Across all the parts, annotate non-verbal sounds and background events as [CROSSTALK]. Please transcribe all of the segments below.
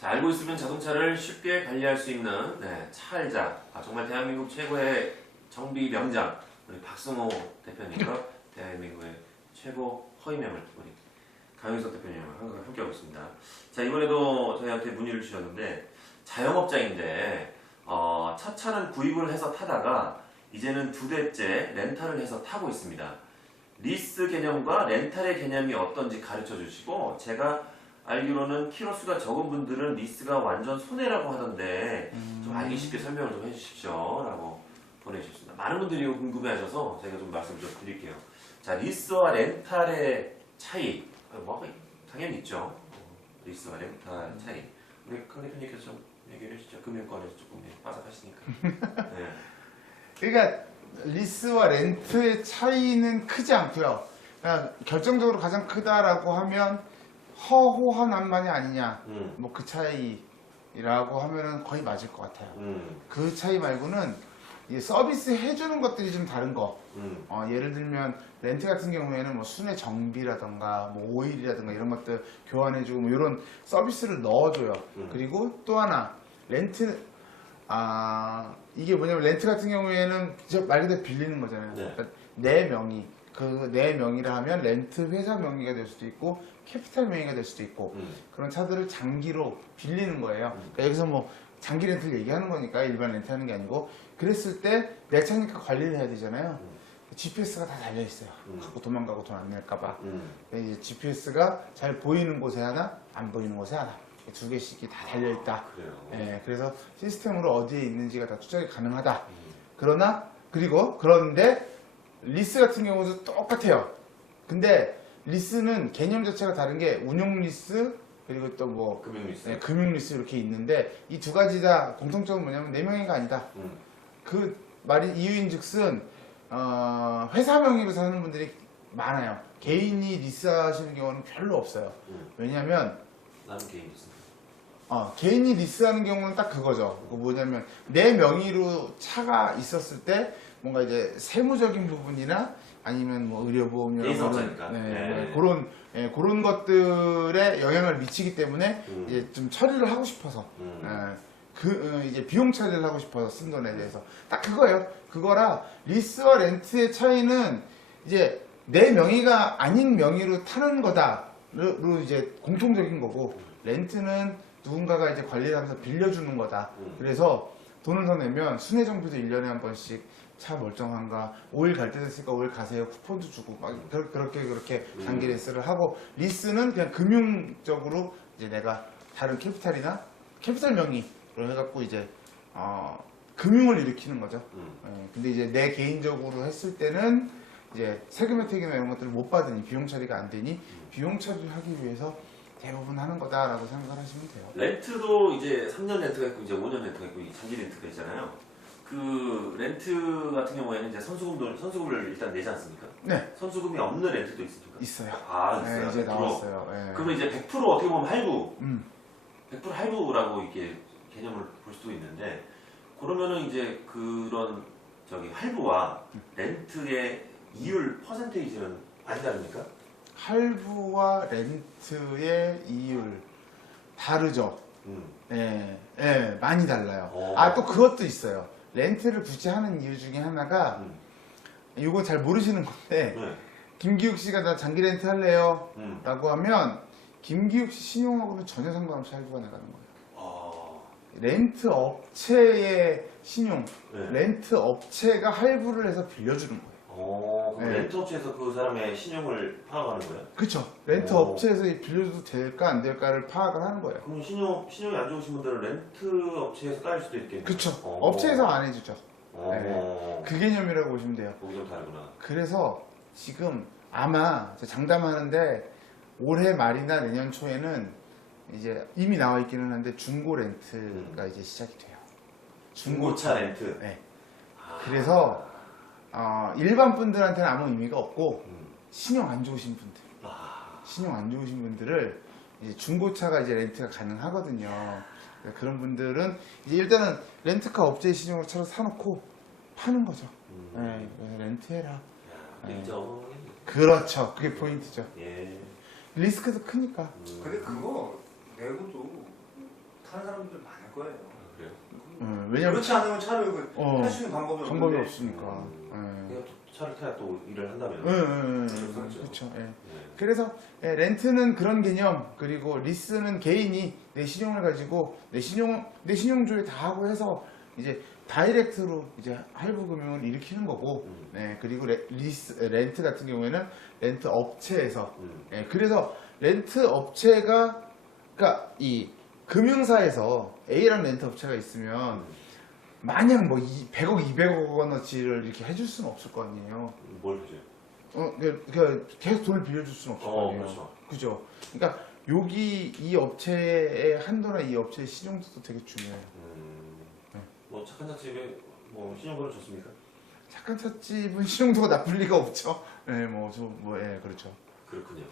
자, 알고 있으면 자동차를 쉽게 관리할 수 있는 네, 차알자. 아, 정말 대한민국 최고의 정비 명장 우리 박승호 대표님과 대한민국의 최고 허위명을 우리 강윤석 대표님과 함께- 함께하고 있습니다. 자 이번에도 저희한테 문의를 주셨는데 자영업자인데 어, 첫 차는 구입을 해서 타다가 이제는 두 대째 렌탈을 해서 타고 있습니다. 리스 개념과 렌탈의 개념이 어떤지 가르쳐 주시고 제가 알기로는 키로수가 적은 분들은 리스가 완전 손해라고 하던데 좀 알기 쉽게 설명을 좀 해주십시오 라고 보내주셨습니다. 많은 분들이 궁금해하셔서 제가 좀 말씀 좀 드릴게요. 자 리스와 렌탈의 차이 어, 뭐 당연히 있죠. 어, 리스와 렌탈 차이 우리 강 대표님께서 좀 얘기해 주시죠. 금융권에서 조금 예, 빠삭하시니까. [LAUGHS] 네. 그러니까 리스와 렌트의 차이는 크지 않고요. 결정적으로 가장 크다라고 하면 허호한 한만이 아니냐. 음, 뭐 그 차이라고 하면은 거의 맞을 것 같아요. 음, 그 차이 말고는 이 서비스 해주는 것들이 좀 다른 거. 음, 어, 예를 들면 렌트 같은 경우에는 뭐 순회 정비라던가 뭐 오일이라든가 이런 것들 교환해주고 뭐 이런 서비스를 넣어줘요. 음. 그리고 또 하나 렌트 아 이게 뭐냐면 렌트 같은 경우에는 말 그대로 빌리는 거잖아요. 네. 그러니까 내 명의 그 내 명의라 하면 렌트 회사 명의가 될 수도 있고 캐피탈 명의가 될 수도 있고 음, 그런 차들을 장기로 빌리는 거예요. 그러니까 여기서 뭐 장기 렌트를 얘기하는 거니까 일반 렌트 하는 게 아니고 그랬을 때 내 차니까 관리를 해야 되잖아요. GPS가 다 달려 있어요. 음. 갖고 도망가고 돈 안 낼까봐. 음, 이제 GPS가 잘 보이는 곳에 하나, 안 보이는 곳에 하나. 두 개씩이 다 달려 있다. 그래요. 예, 그래서 시스템으로 어디에 있는지가 다 추적이 가능하다. 음, 그러나 그리고 그런데 리스 같은 경우도 똑같아요. 근데 리스는 개념 자체가 다른 게 운용 리스 그리고 또 뭐 금융 리스. 금융 리스 이렇게 있는데 이 두 가지 다 공통점은 뭐냐면 네 명의가 아니다. 음, 그 말이 이유인즉슨 어, 회사 명의로 사는 분들이 많아요. 개인이 리스하시는 경우는 별로 없어요. 음, 왜냐면 나는 개인 리스. 어, 개인이 리스하는 경우는 딱 그거죠. 그 뭐냐면 내 명의로 차가 있었을 때 뭔가 이제 세무적인 부분이나 아니면 뭐 의료보험이나 개인 그런. 네, 네. 네, 그런 예, 그런 것들에 영향을 미치기 때문에 음, 이제 좀 처리를 하고 싶어서 음, 예, 그 어, 이제 비용 처리를 하고 싶어서 쓴 돈에 대해서 딱 그거예요. 그거라 리스와 렌트의 차이는 이제 내 명의가 아닌 명의로 타는 거다로 이제 공통적인 거고 렌트는 누군가가 이제 관리를 하면서 빌려주는 거다. 음. 그래서 돈을 더 내면 순회 정비도 1년에 한 번씩 차 멀쩡한가 오일 갈 때 됐으니까 오일 가세요 쿠폰도 주고 막 그- 그렇게 그렇게 음. 단기 레스를 하고 리스는 그냥 금융적으로 이제 내가 다른 캐피탈이나 캐피탈 명의로 해갖고 이제 어, 금융을 일으키는 거죠. 음, 예, 근데 이제 내 개인적으로 했을 때는 이제 세금 혜택이나 이런 것들을 못 받으니 비용 처리가 안 되니 비용 처리를 하기 위해서 대부분 하는 거다라고 생각을 하시면 돼요. 렌트도 이제 3년 렌트가 있고 이제 5년 렌트가 있고 이 장기 렌트가 있잖아요. 그 렌트 같은 경우에는 이제 선수금도 선수금을 일단 내지 않습니까? 네, 선수금이 없는 렌트도 있습니까? 있어요. 아 네, 있어요. 이제 100%. 나왔어요. 예. 그러면 이제 100% 어떻게 보면 할부, 음, 100% 할부라고 이렇게 개념을 볼 수도 있는데 그러면은 이제 그런 저기 할부와 렌트의 이율 퍼센테이지는 안 다릅니까? 할부와 렌트의 이율 다르죠. 음. 예, 예, 많이 달라요. 어. 아, 또 그것도 있어요. 렌트를 굳이 하는 이유 중에 하나가, 음. 이거 잘 모르시는 건데, 네. 김기욱 씨가 나 장기 렌트 할래요. 음. 라고 하면, 김기욱 씨 신용하고는 전혀 상관없이 할부가 나가는 거예요. 어. 렌트 업체의 신용, 네. 렌트 업체가 할부를 해서 빌려주는 거예요. 어. 네. 렌트 업체에서 그 사람의 신용을 파악하는 거예요? 그쵸. 렌트 오. 업체에서 빌려줘도 될까 안 될까를 파악을 하는 거예요. 그럼 신용 신용이 안 좋으신 분들은 렌트 업체에서 깔 수도 있겠네요. 그쵸. 어. 업체에서 안 해주죠. 어. 그 개념이라고 보시면 돼요. 거기 좀 다르구나. 그래서 지금 아마 저 장담하는데 올해 말이나 내년 초에는 이제 이미 나와 있기는 한데 중고 렌트가 이제 시작이 돼요. 중고차 렌트. 네. 아. 그래서 어, 일반 분들한테는 아무 의미가 없고 음. 신용 안 좋으신 분들, 아. 신용 안 좋으신 분들을 이제 중고차가 이제 렌트가 가능하거든요. 그러니까 그런 분들은 이제 일단은 렌트카 업체 신용으로 차를 사놓고 파는 거죠. 음. 네, 그래서 렌트해라. 어마어마하겠네. 그렇죠. 그게 포인트죠. 예. 리스크도 크니까. 음. 근데 그거 내고도 타는 사람들 많을 거예요. 아, 그래요? 음, 왜냐면 그렇지 않으면 차를 그 어, 탈수 있는 방법이 방법이 없는데. 없으니까. 음. 예. 그냥 또 차를 타야 또 일을 한다면. 응, 응, 응, 그렇죠. 그렇죠. 예. 네. 그래서 예, 렌트는 그런 개념 그리고 리스는 개인이 내 신용을 가지고 내 신용 내 신용 조회 다 하고 해서 이제 다이렉트로 이제 할부 금융을 일으키는 거고 음. 네 그리고 레, 리스 렌트 같은 경우에는 렌트 업체에서 음. 예, 그래서 렌트 업체가 그러니까 이 금융사에서 A라는 렌트 업체가 있으면 음. 마냥 뭐 이, 100억 200억 원어치를 이렇게 해줄 수는 없을 거 아니에요. 뭘 해줘요? 어, 그, 그 계속 돈을 빌려줄 수는 없을 거 어, 아니에요. 그렇죠. 그죠? 그러니까 여기 이 업체의 한도나 이 업체의 신용도도 되게 중요해요. 음. 네. 뭐 착한 자집에 뭐 신용번호 좋습니까? 착한 찻집은 신용도가 나쁠 리가 없죠. 네, 뭐, 저, 뭐, 예, 그렇죠. 그렇군요.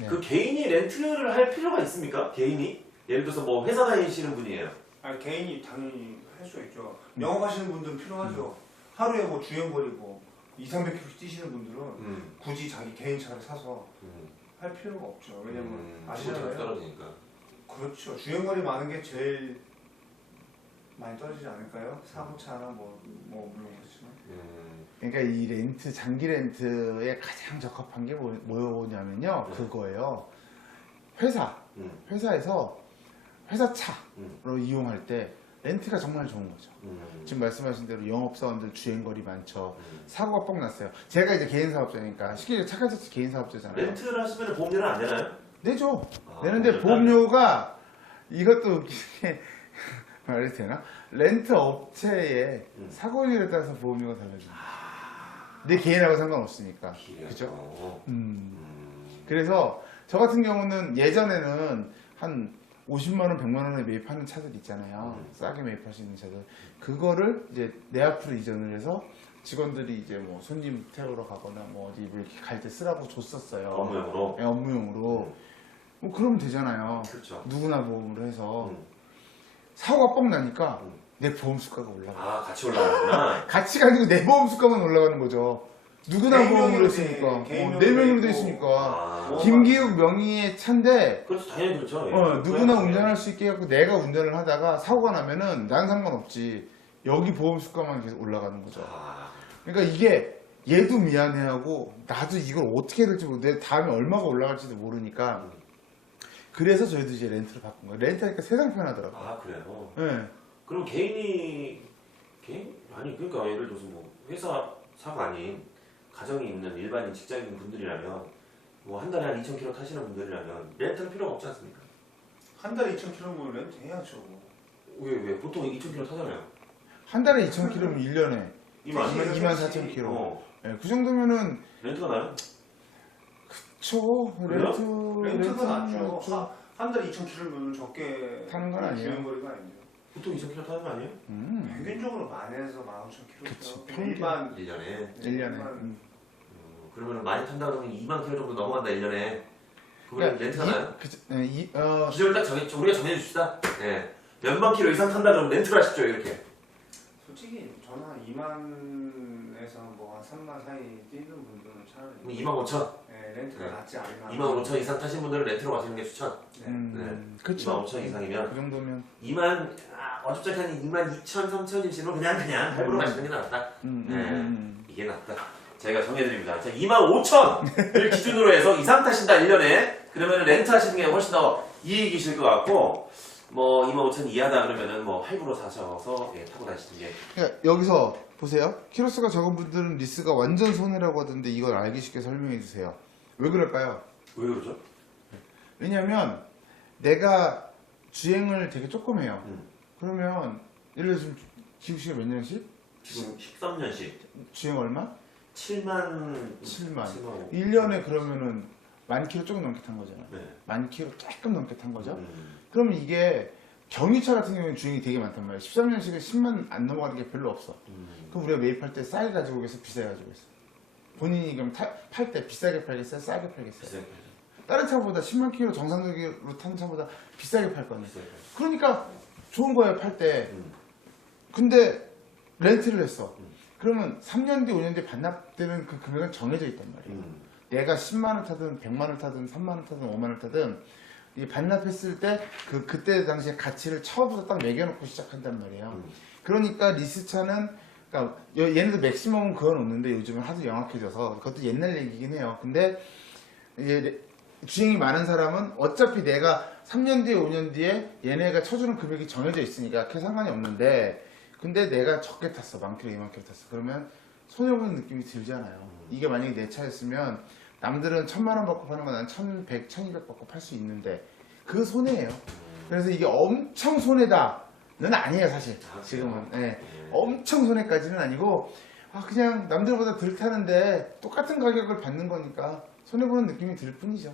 네. 그 개인이 렌트를 할 필요가 있습니까? 개인이? 예를 들어서 뭐 회사 다니시는 분이에요. 아니 개인이 당연히 할 수 있죠. 음. 영업 하시는 분들은 필요하죠. 하루에 뭐 주행 거리 뭐 2, 300km 뛰시는 분들은 음. 굳이 자기 개인 차를 사서 음. 할 필요가 없죠. 왜냐면 음, 아시잖아요. 떨어지니까. 그렇죠. 주행 거리 많은 게 제일 많이 떨어지지 않을까요? 사고 차나 뭐, 뭐 물론 그렇지만. 음. 그러니까 이 렌트, 장기 렌트에 가장 적합한 게 뭐, 뭐냐면요. 네. 그거예요. 회사, 음. 회사에서 회사 차로 음. 이용할 때 렌트가 정말 좋은 거죠. 음. 지금 말씀하신 대로 영업사원들 주행거리 많죠. 음. 사고가 뻑 났어요. 제가 이제 개인 사업자니까 쉽게 차집 개인 사업자잖아요. 렌트를 하시면 보험료를 안 내나요? 내죠. 아, 내는데 보험료가 이것도 웃기게 [LAUGHS] 말해도 되나? 렌트 업체의 음. 사고율에 따라서 보험료가 달라집니다. 내 개인하고 상관없으니까. 기회가. 그죠? 어. 음. 음. 그래서 저 같은 경우는 예전에는 한 50만 원, 100만 원에 매입하는 차들 있잖아요. 음. 싸게 매입할 수 있는 차들. 그거를 이제 내 앞으로 이전을 해서 직원들이 이제 뭐 손님 태우러 가거나 뭐 어디 이렇게 갈 때 쓰라고 줬었어요. 업무용으로. 네, 업무용으로. 뭐 그러면 되잖아요. 그렇죠. 누구나 보험으로 해서 음. 사고가 뻥 나니까 음. 내 보험 수가가 올라가. 아 같이 올라가구나. 가치가 [LAUGHS] 아니고 내 보험 수가만 올라가는 거죠. 누구나 보험으로 했으니까. 어, 네 명으로 명의로 돼. 있으니까. 아. 김기욱 명의의 차인데 그렇죠 당연히 그렇죠. 예. 어, 누구나 그래야 운전할 수 있게 해갖고 내가 운전을 하다가 사고가 나면은 난 상관없지. 여기 보험 수가만 계속 올라가는 거죠. 아. 그러니까 이게 얘도 미안해하고 나도 이걸 어떻게 해야 될지 모르 내 다음에 얼마가 올라갈지도 모르니까 그래서 저희도 이제 렌트를 바꾼 거예요. 렌트하니까 세상 편하더라고요. 아 그래요. 네. 그럼 개인이 개인 아니 그러니까 예를 들어서 뭐 회사 사고 아닌 가정이 있는 일반인 직장인 분들이라면 뭐 한 달에 한 2,000km 타시는 분들이라면 렌트는 필요가 없지 않습니까? 한 달에 2,000km면 렌트 해야죠. 왜 왜 보통 2,000km 타잖아요. 한 달에 2,000km면 1년에 2만 2만, 2만 4천 킬로. 어 네, 그 정도면은 렌트가 나요? 초 그래요? 렌트 렌트가 낫죠. 낫죠. 하- 한 달에 2,000km면 적게 타는 건 아니에요. 주행거리가 아니죠. 보통 2,000km 타는 거 아니에요? 음. 평균적으로 만에서 15,000km. 그치, 평균. 일반 1년에. 1년에. 일반 음. 어, 그러면 많이 탄다 그러면 2만 킬로 정도 넘어간다 1년에. 그거 그러니까 렌트가 이- 나요? 그치, 네, 이, 어, 기준을 딱 정해 우리가 정해 줍시다. 네. 몇만 킬로 이상 탄다 그러면 렌트를 하십시오 이렇게. 솔직히 저는 한 2만 에서 뭐한 3만 사이 뛰는 분들은 차라리 그럼 2만 5천. 네, 렌트가 네. 낫지 않나. 2만 5천 이상 타신 분들은 렌트로 가시는 게 추천. 네. 음, 2만 그쵸. 5천 이상이면 그 정도면. 2만 아, 어줍잖게 한 2만 2천 3천이시면 그냥 그냥 할부로 가시는 게 낫다. 음, 네. 음, 음, 이게 낫다. 저희가 정해드립니다. 자, 2만 5천을 기준으로 해서 이상 타신다 1년에 그러면 렌트 하시는 게 훨씬 더 이익이실 것 같고 뭐 2만 5천 이하다 그러면은 뭐 할부로 사셔서 예, 타고 다니시는 게 그러니까 여기서 보세요. 키로수가 적은 분들은 리스가 완전 손해라고 하던데 이걸 알기 쉽게 설명해 주세요. 왜 그럴까요? 왜 그러죠? 왜냐면 내가 주행을 되게 조금 해요. 음. 그러면 예를 들어 지금 기욱 씨가 몇 년씩? 지금 13년씩 주행 얼마? 7만 7만. 7만 1년에 그러면은 만 킬로 조금 넘게 탄 거잖아. 네. 만 킬로 조금 넘게 탄 거죠. 음. 그러면 이게 경유차 같은 경우는 주행이 되게 많단 말이야. 13년씩은 10만 안 넘어가는 게 별로 없어. 음. 그럼 우리가 매입할 때 싸게 가지고 오겠어? 비싸게 가지고 오겠어? 본인이 그럼 팔 때 비싸게 팔겠어요? 싸게 팔겠어요? 비싸게 다른 차보다 10만 킬로 정상적으로 탄 차보다 비싸게 팔. 비싸게 그러니까 좋은 거예요, 팔 때. 음. 근데 렌트를 했어. 음. 그러면 3년 뒤, 5년 뒤 반납되는 그 금액은 정해져 있단 말이에요. 음. 내가 10만 원 타든 100만 원 타든 3만 원 타든 5만 원 타든 이 반납했을 때 그 그때 당시에 가치를 처음부터 딱 매겨놓고 시작한단 말이에요. 음. 그러니까 리스차는 그러니까 여- 얘네도 맥시멈은 그어놓는데 요즘은 하도 영악해져서 그것도 옛날 얘기긴 해요. 근데 이제 주행이 많은 사람은 어차피 내가 3년 뒤에 5년 뒤에 얘네가 쳐주는 금액이 정해져 있으니까 그 상관이 없는데 근데 내가 적게 탔어 많기로 이만큼 탔어 그러면 손해보는 느낌이 들잖아요. 이게 만약에 내 차였으면 남들은 천만 원 받고 파는 거난 천백, 천이백 받고 팔 수 있는데 그 손해예요. 그래서 이게 엄청 손해다는 아니에요 사실. 지금은. 예. 예. 엄청 손해까지는 아니고 아 그냥 남들보다 덜 타는데 똑같은 가격을 받는 거니까 손해보는 느낌이 들 뿐이죠